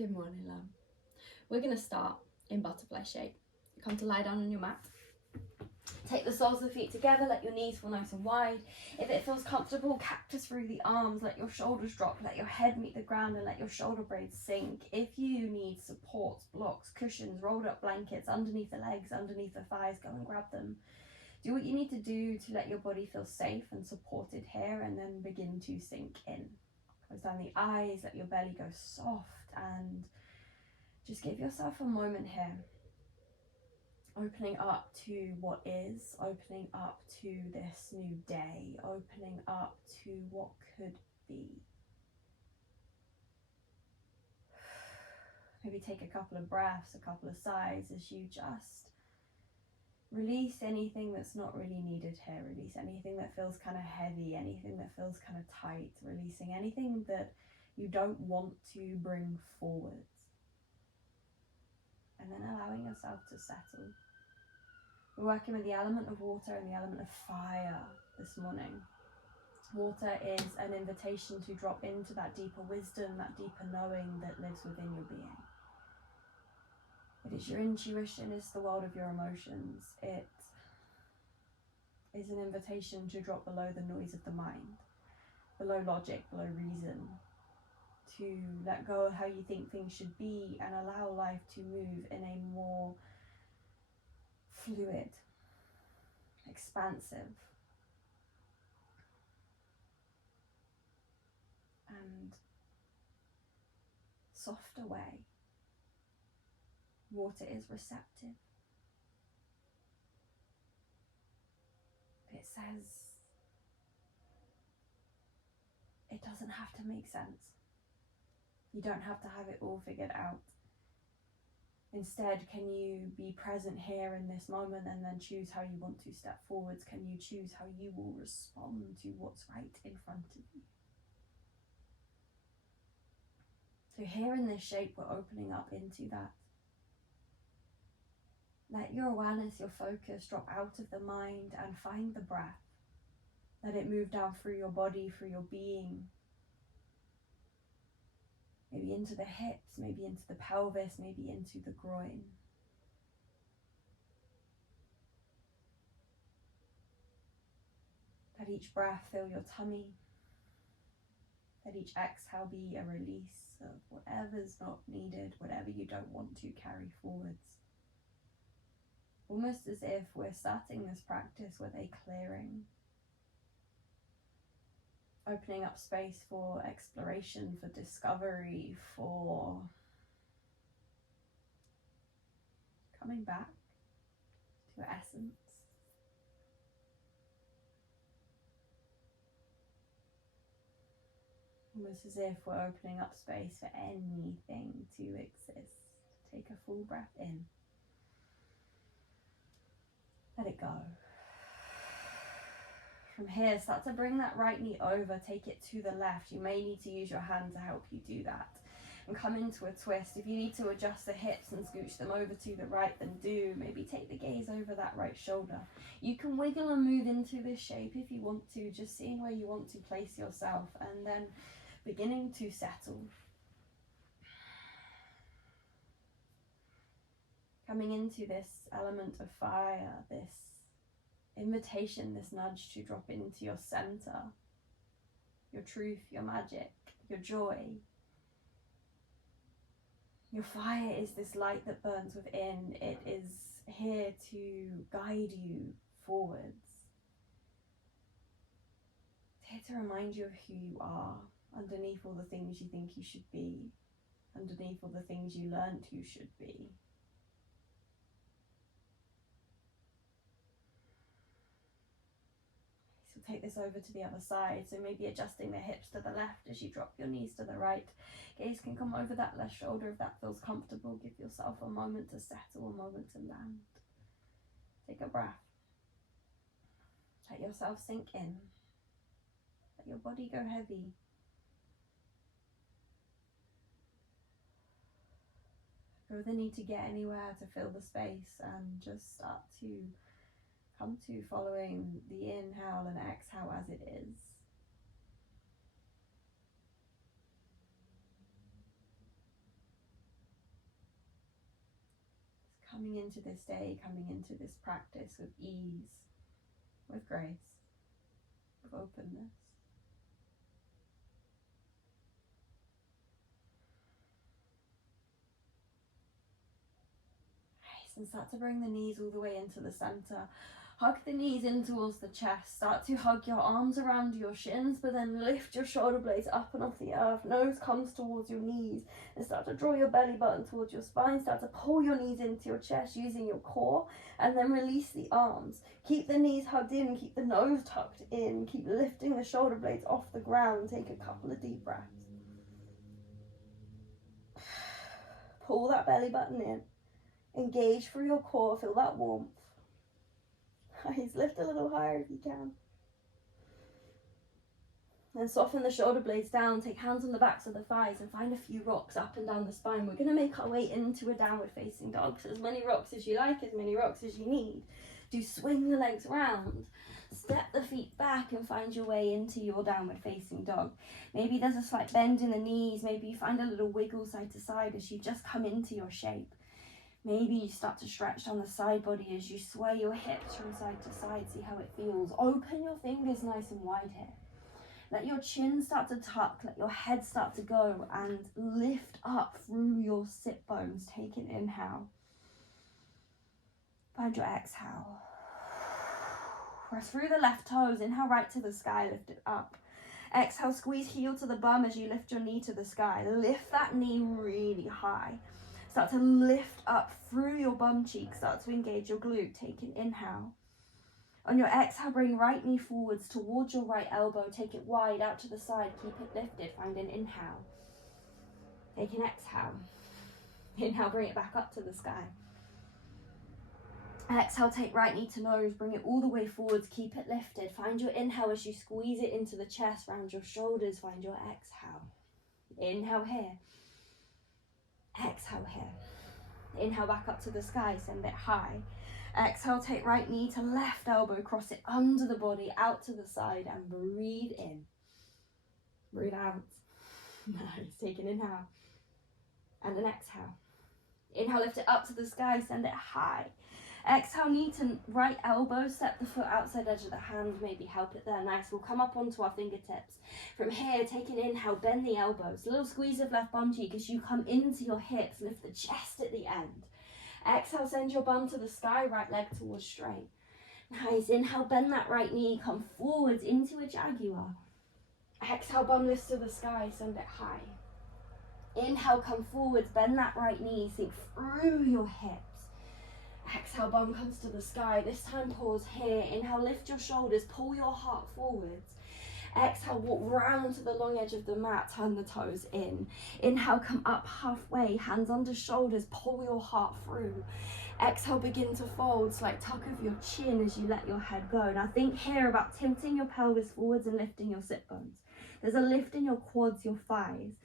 Good morning, love. We're going to start in butterfly shape. Come to lie down on your mat. Take the soles of the feet together, let your knees fall nice and wide. If it feels comfortable, cactus through the arms, let your shoulders drop, let your head meet the ground and let your shoulder blades sink. If you need supports, blocks, cushions, rolled up blankets underneath the legs, underneath the thighs, go and grab them. Do what you need to do to let your body feel safe and supported here, and then begin to sink in. Close down the eyes, let your belly go soft, and just give yourself a moment here. Opening up to what is, opening up to this new day, opening up to what could be. Maybe take a couple of breaths, a couple of sighs as you just release anything that's not really needed here. Release anything that feels kind of heavy, anything that feels kind of tight, releasing anything that you don't want to bring forward. And then allowing yourself to settle. We're working with the element of water and the element of fire this morning. Water is an invitation to drop into that deeper wisdom, that deeper knowing that lives within your being. It is your intuition, it's the world of your emotions. It is an invitation to drop below the noise of the mind, below logic, below reason, to let go of how you think things should be and allow life to move in a more fluid, expansive, and softer way. Water is receptive. It says it doesn't have to make sense. You don't have to have it all figured out. Instead, can you be present here in this moment and then choose how you want to step forwards? Can you choose how you will respond to what's right in front of you? So here in this shape, we're opening up into that. Let your awareness, your focus drop out of the mind and find the breath. Let it move down through your body, through your being. Maybe into the hips, maybe into the pelvis, maybe into the groin. Let each breath fill your tummy. Let each exhale be a release of whatever's not needed, whatever you don't want to carry forwards. Almost as if we're starting this practice with a clearing. Opening up space for exploration, for discovery, for coming back to essence. Almost as if we're opening up space for anything to exist. Take a full breath in. Let it go. From here, start to bring that right knee over, take it to the left. You may need to use your hand to help you do that. And come into a twist. If you need to adjust the hips and scooch them over to the right, then do. Maybe take the gaze over that right shoulder. You can wiggle and move into this shape if you want to, just seeing where you want to place yourself and then beginning to settle. Coming into this element of fire, this invitation, this nudge to drop into your center, your truth, your magic, your joy. Your fire is this light that burns within. It is here to guide you forwards. It's here to remind you of who you are, underneath all the things you think you should be, underneath all the things you learned you should be. Take this over to the other side, so maybe adjusting the hips to the left as you drop your knees to the right. Gaze can come over that left shoulder if that feels comfortable. Give yourself a moment to settle, a moment to land. Take a breath. Let yourself sink in. Let your body go heavy. Feel the need to get anywhere to fill the space and just start to come to following the inhale and exhale as it is. coming into this day, coming into this practice with ease, with grace, with openness. Nice, and start to bring the knees all the way into the center. Hug the knees in towards the chest. Start to hug your arms around your shins, but then lift your shoulder blades up and off the earth. Nose comes towards your knees. And start to draw your belly button towards your spine. Start to pull your knees into your chest using your core. And then release the arms. Keep the knees hugged in. Keep the nose tucked in. Keep lifting the shoulder blades off the ground. Take a couple of deep breaths. Pull that belly button in. Engage through your core. Feel that warmth. Nice. Lift a little higher if you can. And soften the shoulder blades down. Take hands on the backs of the thighs and find a few rocks up and down the spine. We're going to make our way into a downward facing dog. So as many rocks as you like, as many rocks as you need. Do swing the legs round. Step the feet back and find your way into your downward facing dog. Maybe there's a slight bend in the knees. Maybe you find a little wiggle side to side as you just come into your shape. Maybe you start to stretch down the side body as you sway your hips from side to side. See how it feels. Open your fingers nice and wide here. Let your chin start to tuck. Let your head start to go and lift up through your sit bones. Take an inhale. Find your exhale. Press through the left toes. Inhale right to the sky. Lift it up. Exhale, squeeze heel to the bum as you lift your knee to the sky. Lift that knee really high. Start to lift up through your bum cheek. Start to engage your glute. Take an inhale. On your exhale, bring right knee forwards towards your right elbow. Take it wide out to the side. Keep it lifted. Find an inhale. Take an exhale. Inhale, bring it back up to the sky. Exhale, take right knee to nose. Bring it all the way forwards. Keep it lifted. Find your inhale as you squeeze it into the chest, round your shoulders. Find your exhale. Inhale here. Exhale here. Inhale back up to the sky, send it high. Exhale, take right knee to left elbow, cross it under the body, out to the side, and breathe in. Breathe out. Nice. Take an inhale and an exhale. Inhale, lift it up to the sky, send it high. Exhale, knee to right elbow, step the foot outside edge of the hand, maybe help it there. Nice. We'll come up onto our fingertips. From here, take an inhale, bend the elbows. A little squeeze of left bum cheek as you come into your hips, lift the chest at the end. Exhale, send your bum to the sky, right leg towards straight. Nice. Inhale, bend that right knee, come forwards into a jaguar. Exhale, bum lifts to the sky, send it high. Inhale, come forwards, bend that right knee, sink through your hips. Exhale, bum comes to the sky. This time, pause here. Inhale, lift your shoulders, pull your heart forwards. Exhale, walk round to the long edge of the mat, turn the toes in. Inhale, come up halfway, hands under shoulders, pull your heart through. Exhale, begin to fold, slight tuck of your chin as you let your head go. Now think here about tilting your pelvis forwards and lifting your sit bones. There's a lift in your quads, your thighs.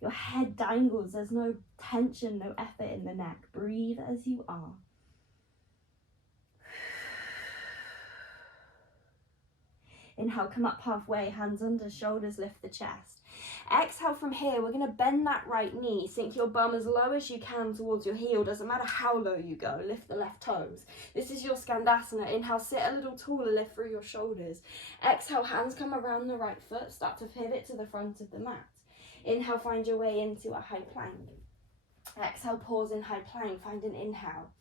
Your head dangles, there's no tension, no effort in the neck. Breathe as you are. Inhale, come up halfway, hands under shoulders, lift the chest. Exhale from here, we're going to bend that right knee. Sink your bum as low as you can towards your heel. Doesn't matter how low you go, lift the left toes. This is your Skandasana. Inhale, sit a little taller, lift through your shoulders. Exhale, hands come around the right foot, start to pivot to the front of the mat. Inhale, find your way into a high plank. Exhale, pause in high plank, find an inhale.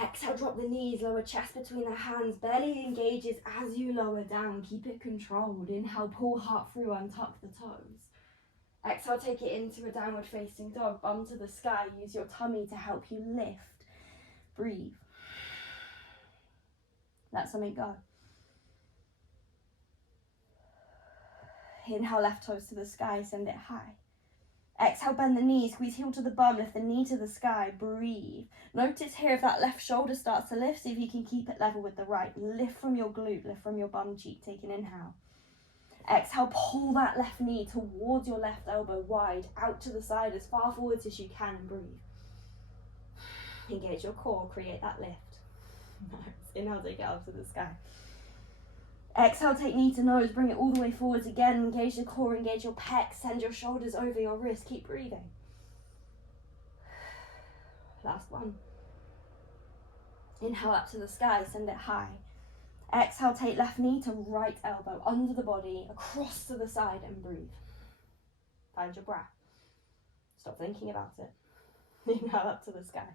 Exhale, drop the knees, lower chest between the hands, belly engages as you lower down, keep it controlled. Inhale, pull heart through, untuck the toes. Exhale, take it into a downward facing dog, bum to the sky, use your tummy to help you lift. Breathe. Let something go. Inhale, left toes to the sky, send it high. Exhale, bend the knee, squeeze heel to the bum, lift the knee to the sky, breathe. Notice here if that left shoulder starts to lift, see if you can keep it level with the right. Lift from your glute, lift from your bum cheek, take an inhale. Exhale, pull that left knee towards your left elbow, wide, out to the side, as far forwards as you can, and breathe. Engage your core, create that lift. Nice. Inhale, take it up to the sky. Exhale, take knee to nose, bring it all the way forwards again, engage the core, engage your pecs, send your shoulders over your wrist, keep breathing. Last one. Inhale up to the sky, send it high. Exhale, take left knee to right elbow, under the body, across to the side, and breathe. Find your breath. Stop thinking about it. Inhale up to the sky.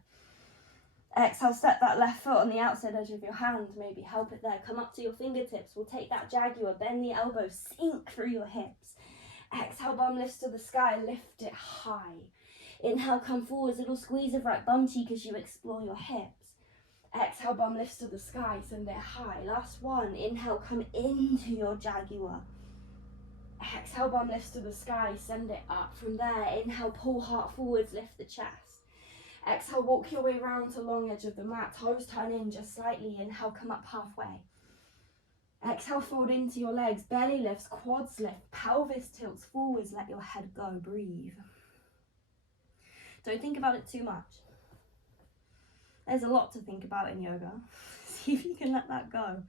Exhale, step that left foot on the outside edge of your hand, maybe help it there. Come up to your fingertips. We'll take that jaguar, bend the elbow, sink through your hips. Exhale, bum lifts to the sky, lift it high. Inhale, come forwards, little squeeze of right bum cheek as you explore your hips. Exhale, bum lifts to the sky, send it high. Last one, inhale, come into your jaguar. Exhale, bum lifts to the sky, send it up. From there, inhale, pull heart forwards, lift the chest. Exhale, walk your way round to long edge of the mat, toes turn in just slightly. Inhale, come up halfway. Exhale, fold into your legs, belly lifts, quads lift, pelvis tilts forwards, let your head go, breathe. Don't think about it too much. There's a lot to think about in yoga. See if you can let that go.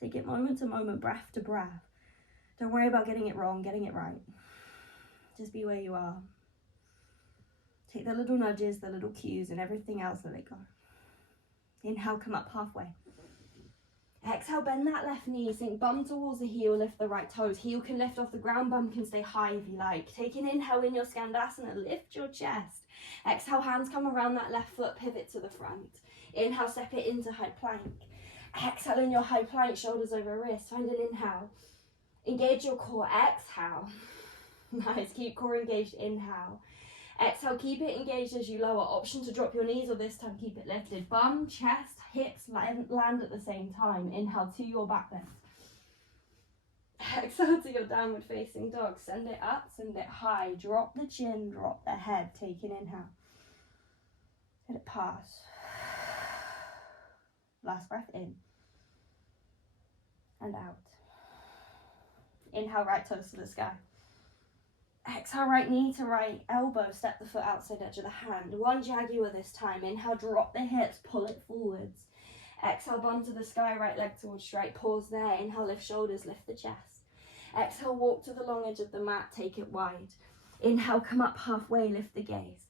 Take it moment to moment, breath to breath. Don't worry about getting it wrong, getting it right. Just be where you are. Take the little nudges, the little cues, and everything else, let it go. Inhale, come up halfway. Exhale, bend that left knee, sink bum towards the heel, lift the right toes. Heel can lift off the ground, bum can stay high if you like. Take an inhale in your skandasana, lift your chest. Exhale, hands come around that left foot, pivot to the front. Inhale, step it into high plank. Exhale in your high plank, shoulders over wrist. Find an inhale. Engage your core, exhale. Nice, keep core engaged, inhale. Exhale, keep it engaged as you lower. Option to drop your knees, or this time keep it lifted. Bum, chest, hips land at the same time. Inhale to your back bend. Exhale to your downward facing dog. Send it up, send it high. Drop the chin, drop the head. Take an inhale. Let it pass. Last breath in and out. Inhale, right toes to the sky. Exhale, right knee to right elbow, step the foot outside edge of the hand. One jaguar this time. Inhale, drop the hips, pull it forwards. Exhale, bum to the sky, right leg towards straight. Pause there. Inhale, lift shoulders, lift the chest. Exhale, walk to the long edge of the mat, take it wide. Inhale, come up halfway, lift the gaze.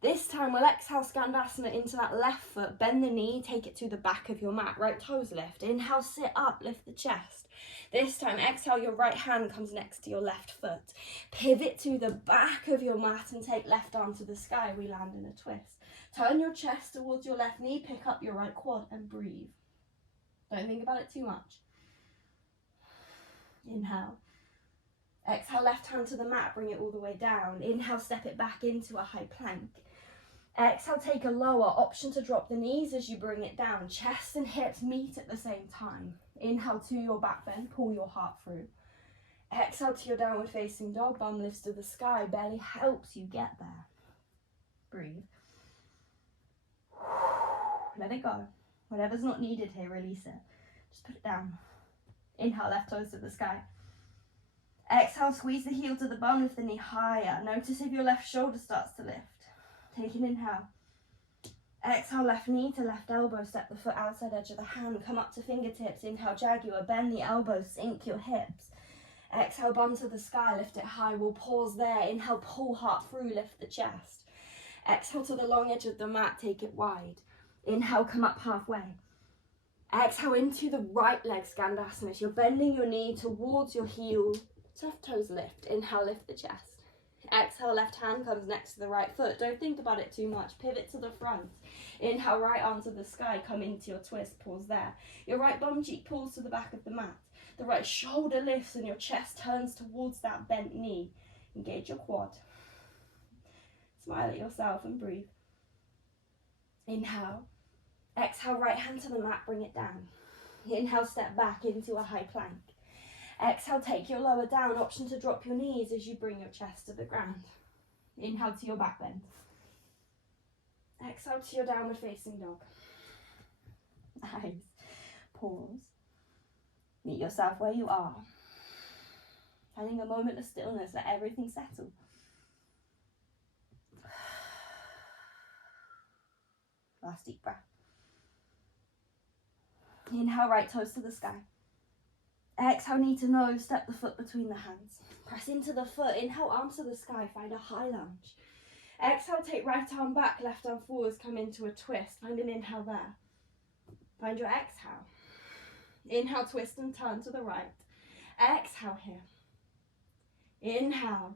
This time we'll exhale, skandasana into that left foot, bend the knee, take it to the back of your mat, right toes lift. Inhale, sit up, lift the chest. This time, exhale, your right hand comes next to your left foot. Pivot to the back of your mat and take left arm to the sky. We land in a twist. Turn your chest towards your left knee, pick up your right quad and breathe. Don't think about it too much. Inhale. Exhale, left hand to the mat, bring it all the way down. Inhale, step it back into a high plank. Exhale, take a lower. Option to drop the knees as you bring it down. Chest and hips meet at the same time. Inhale to your back bend, pull your heart through. Exhale to your downward facing dog, bum lifts to the sky, belly helps you get there. Breathe. Let it go. Whatever's not needed here, release it. Just put it down. Inhale, left toes to the sky. Exhale, squeeze the heel to the bum, lift the knee higher. Notice if your left shoulder starts to lift. Take an inhale. Exhale, left knee to left elbow, step the foot outside edge of the hand, come up to fingertips. Inhale, jaguar, bend the elbows, sink your hips. Exhale, bum to the sky, lift it high. We'll pause there. Inhale, pull heart through, lift the chest. Exhale to the long edge of the mat, take it wide. Inhale, come up halfway. Exhale into the right leg, skandasana. You're bending your knee towards your heel. Left toes lift. Inhale, lift the chest. Exhale, left hand comes next to the right foot. Don't think about it too much. Pivot to the front. Inhale, right arm to the sky. Come into your twist. Pause there. Your right bum cheek pulls to the back of the mat. The right shoulder lifts and your chest turns towards that bent knee. Engage your quad. Smile at yourself and breathe. Inhale. Exhale, right hand to the mat. Bring it down. Inhale, step back into a high plank. Exhale, take your lower down. Option to drop your knees as you bring your chest to the ground. Inhale to your back bend. Exhale to your downward facing dog. Nice. Pause. Meet yourself where you are. Finding a moment of stillness, let everything settle. Last deep breath. Inhale, right toes to the sky. Exhale, knee to nose, step the foot between the hands. Press into the foot, inhale, arms to the sky, find a high lunge. Exhale, take right arm back, left arm forwards, come into a twist. Find an inhale there. Find your exhale. Inhale, twist and turn to the right. Exhale here. Inhale.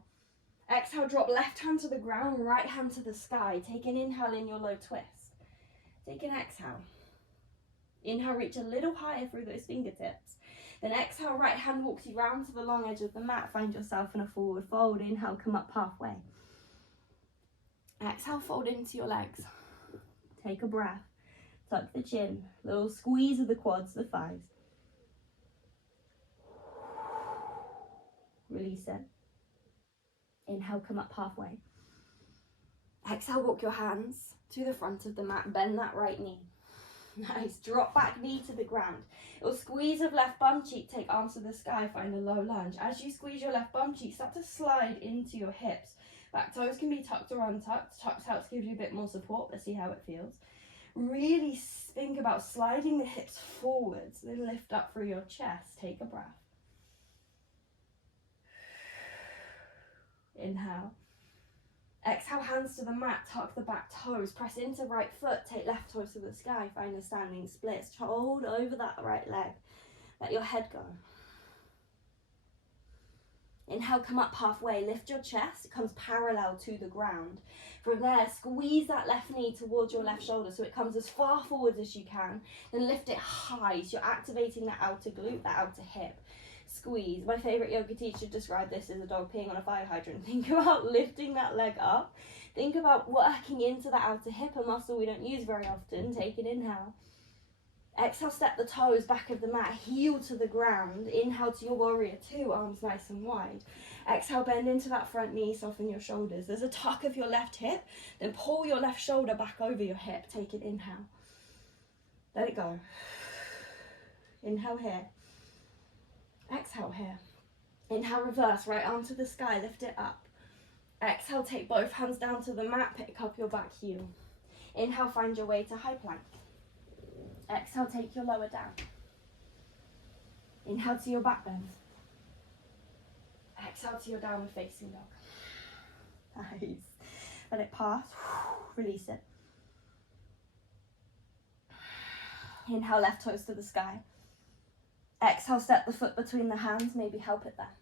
Exhale, drop left hand to the ground, right hand to the sky. Take an inhale in your low twist. Take an exhale. Inhale, reach a little higher through those fingertips. Then exhale, right hand walks you round to the long edge of the mat. Find yourself in a forward fold. Inhale, come up halfway. Exhale, fold into your legs. Take a breath. Tuck the chin. Little squeeze of the quads, the thighs. Release it. Inhale, come up halfway. Exhale, walk your hands to the front of the mat. Bend that right knee. Nice. Drop back knee to the ground. It'll squeeze of left bum cheek. Take arms to the sky. Find a low lunge. As you squeeze your left bum cheek, start to slide into your hips. Back toes can be tucked or untucked. Tucked helps give you a bit more support, but see how it feels. Really think about sliding the hips forwards. Then lift up through your chest. Take a breath. Inhale. Exhale, hands to the mat, tuck the back toes, press into right foot, take left toes to the sky, find a standing split, hold over that right leg, let your head go. Inhale, come up halfway, lift your chest, it comes parallel to the ground. From there, squeeze that left knee towards your left shoulder so it comes as far forward as you can, then lift it high so you're activating that outer glute, that outer hip. Squeeze. My favourite yoga teacher described this as a dog peeing on a fire hydrant. Think about lifting that leg up. Think about working into the outer hip, a muscle we don't use very often. Take an inhale. Exhale, step the toes back of the mat, heel to the ground. Inhale to your warrior two, arms nice and wide. Exhale, bend into that front knee, soften your shoulders. There's a tuck of your left hip, then pull your left shoulder back over your hip. Take an inhale. Let it go. Inhale here. Exhale here. Inhale, reverse, right arm to the sky, lift it up. Exhale, take both hands down to the mat, pick up your back heel. Inhale, find your way to high plank. Exhale, take your lower down. Inhale to your back bend. Exhale to your downward facing dog. Nice. Let it pass. Release it. Inhale, left toes to the sky. Exhale, step the foot between the hands, maybe help it there.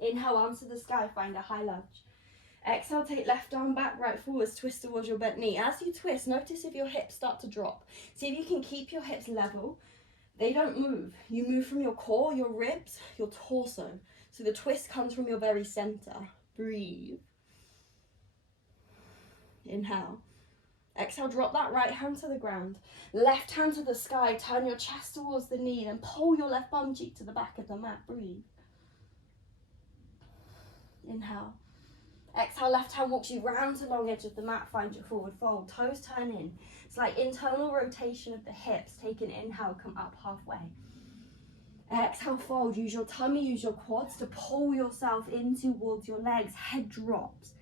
Inhale, arms to the sky, find a high lunge. Exhale, take left arm back, right forwards, twist towards your bent knee. As you twist, notice if your hips start to drop. See if you can keep your hips level. They don't move. You move from your core, your ribs, your torso. So the twist comes from your very center. Breathe. Inhale. Exhale, drop that right hand to the ground. Left hand to the sky, turn your chest towards the knee, then pull your left bum cheek to the back of the mat. Breathe. Inhale. Exhale, left hand walks you round to long edge of the mat, find your forward fold. Toes turn in. It's like internal rotation of the hips. Take an inhale, come up halfway. Exhale, fold. Use your tummy, use your quads to pull yourself in towards your legs. Head drops.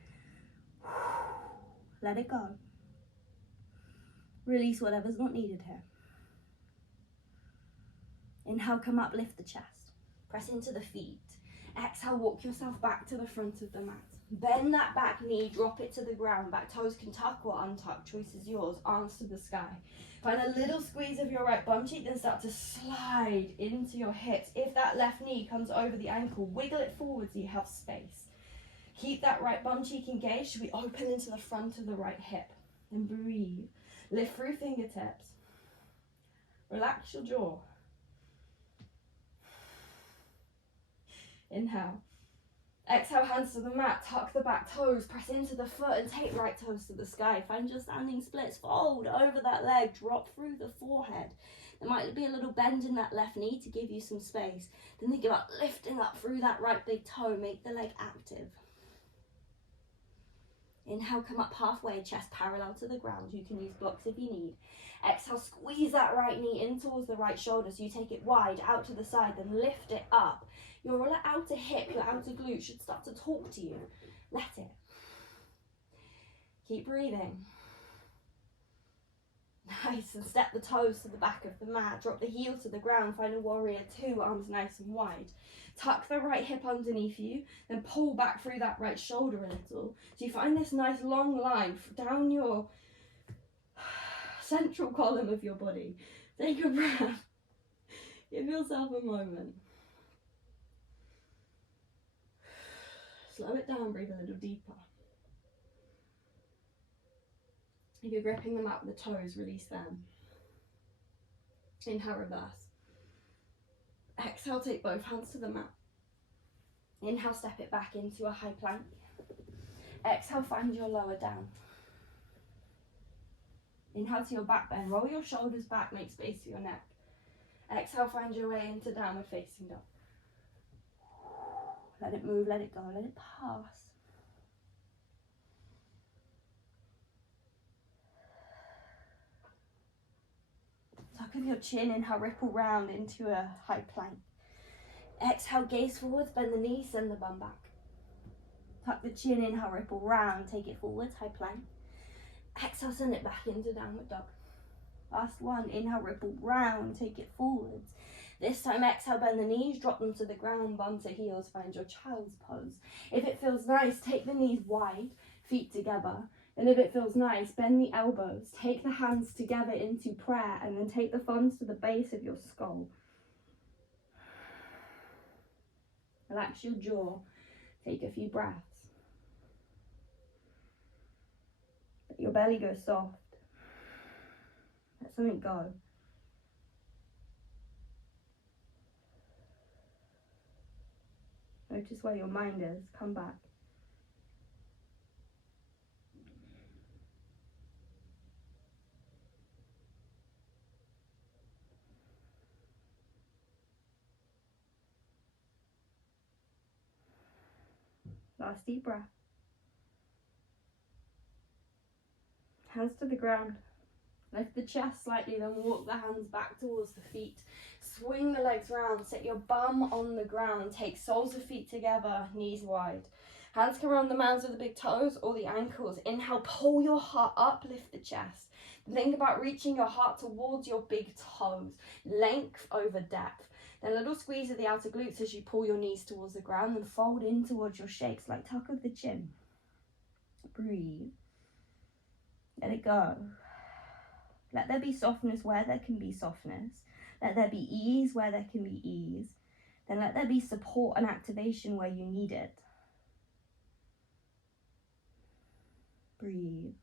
Let it go. Release whatever's not needed here. Inhale, come up, lift the chest. Press into the feet. Exhale, walk yourself back to the front of the mat. Bend that back knee, drop it to the ground. Back toes can tuck or untuck, choice is yours. Arms to the sky. Find a little squeeze of your right bum cheek, then start to slide into your hips. If that left knee comes over the ankle, wiggle it forward so you have space. Keep that right bum cheek engaged. We open into the front of the right hip. And breathe. Lift through fingertips. Relax your jaw. Inhale. Exhale, hands to the mat. Tuck the back toes. Press into the foot and take right toes to the sky. Find your standing splits. Fold over that leg. Drop through the forehead. There might be a little bend in that left knee to give you some space. Then think about lifting up through that right big toe. Make the leg active. Inhale, come up halfway, chest parallel to the ground. You can use blocks if you need. Exhale, squeeze that right knee in towards the right shoulder so you take it wide out to the side, then lift it up. Your outer hip, your outer glute should start to talk to you. Let it. Keep breathing. Nice, and step the toes to the back of the mat. Drop the heel to the ground, find a warrior two, arms nice and wide. Tuck the right hip underneath you, then pull back through that right shoulder a little. So you find this nice long line down your central column of your body. Take a breath. Give yourself a moment. Slow it down, breathe a little deeper. If you're gripping the mat with the toes, release them. Inhale, reverse. Exhale, take both hands to the mat. Inhale, step it back into a high plank. Exhale, find your lower down. Inhale to your back bend. Roll your shoulders back, make space for your neck. Exhale, find your way into downward facing dog. Let it move, let it go, let it pass. Tuck of your chin, inhale, ripple round into a high plank. Exhale, gaze forwards, bend the knees, send the bum back. Tuck the chin, inhale, ripple round, take it forwards, high plank. Exhale, send it back into downward dog. Last one, inhale, ripple round, take it forwards. This time, exhale, bend the knees, drop them to the ground, bum to heels, find your child's pose. If it feels nice, take the knees wide, feet together. And if it feels nice, bend the elbows, take the hands together into prayer, and then take the thumbs to the base of your skull. Relax your jaw, take a few breaths. Let your belly go soft. Let something go. Notice where your mind is, come back. Last deep breath. Hands to the ground. Lift the chest slightly, then walk the hands back towards the feet. Swing the legs round, sit your bum on the ground. Take soles of feet together, knees wide. Hands come around the mounds of the big toes or the ankles. Inhale, pull your heart up, lift the chest. Think about reaching your heart towards your big toes. Length over depth. Then a little squeeze of the outer glutes as you pull your knees towards the ground, then fold in towards your shakes like tuck of the chin. Breathe. Let it go. Let there be softness where there can be softness. Let there be ease where there can be ease. Then let there be support and activation where you need it. Breathe.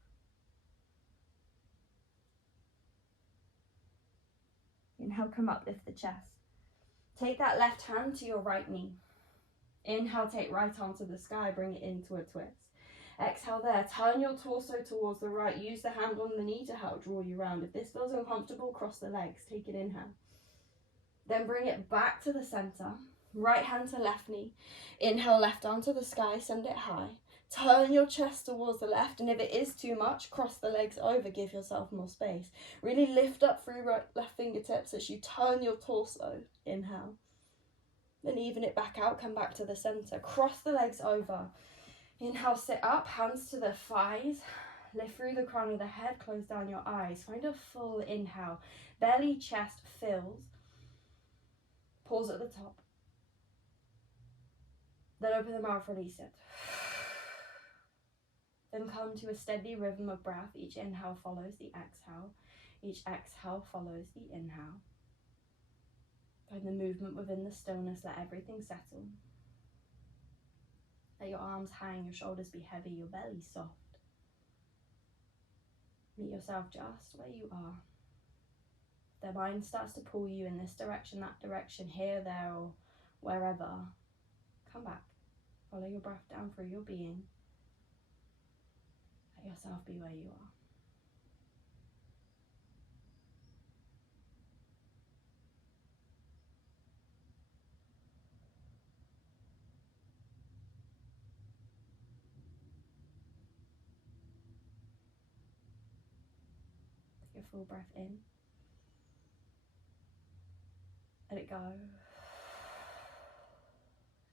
Inhale, come up, lift the chest. Take that left hand to your right knee. Inhale, take right arm to the sky, bring it into a twist. Exhale there, turn your torso towards the right. Use the hand on the knee to help draw you round. If this feels uncomfortable, cross the legs, take an inhale. Then bring it back to the center. Right hand to left knee. Inhale, left arm to the sky, send it high. Turn your chest towards the left, and if it is too much, cross the legs over, give yourself more space. Really lift up through right, left fingertips as you turn your torso. Inhale. Then even it back out, come back to the center. Cross the legs over. Inhale, sit up, hands to the thighs. Lift through the crown of the head, close down your eyes. Find a full inhale. Belly, chest fills. Pause at the top. Then open the mouth, release it. Then come to a steady rhythm of breath. Each inhale follows the exhale. Each exhale follows the inhale. Find the movement within the stillness. Let everything settle. Let your arms hang, your shoulders be heavy, your belly soft. Meet yourself just where you are. If the mind starts to pull you in this direction, that direction, here, there, or wherever, come back. Follow your breath down through your being. Let yourself be where you are. Take a full breath in. Let it go.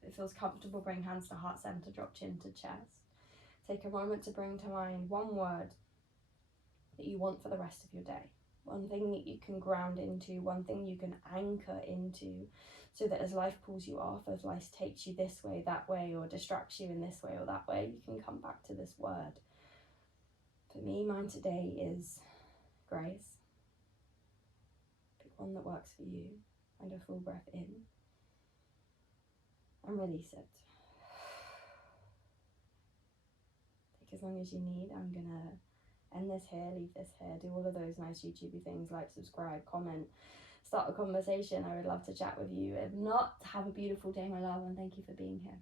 If it feels comfortable, bring hands to heart center, drop chin to chest. Take a moment to bring to mind one word that you want for the rest of your day. One thing that you can ground into, one thing you can anchor into, so that as life pulls you off, as life takes you this way, that way, or distracts you in this way or that way, you can come back to this word. For me, mine today is grace, one that works for you. Find a full breath in and release it. Take as long as you need. I'm gonna end this here, leave this here, do all of those nice YouTubey things, like, subscribe, comment, start a conversation. I would love to chat with you. If not, have a beautiful day, my love, and thank you for being here.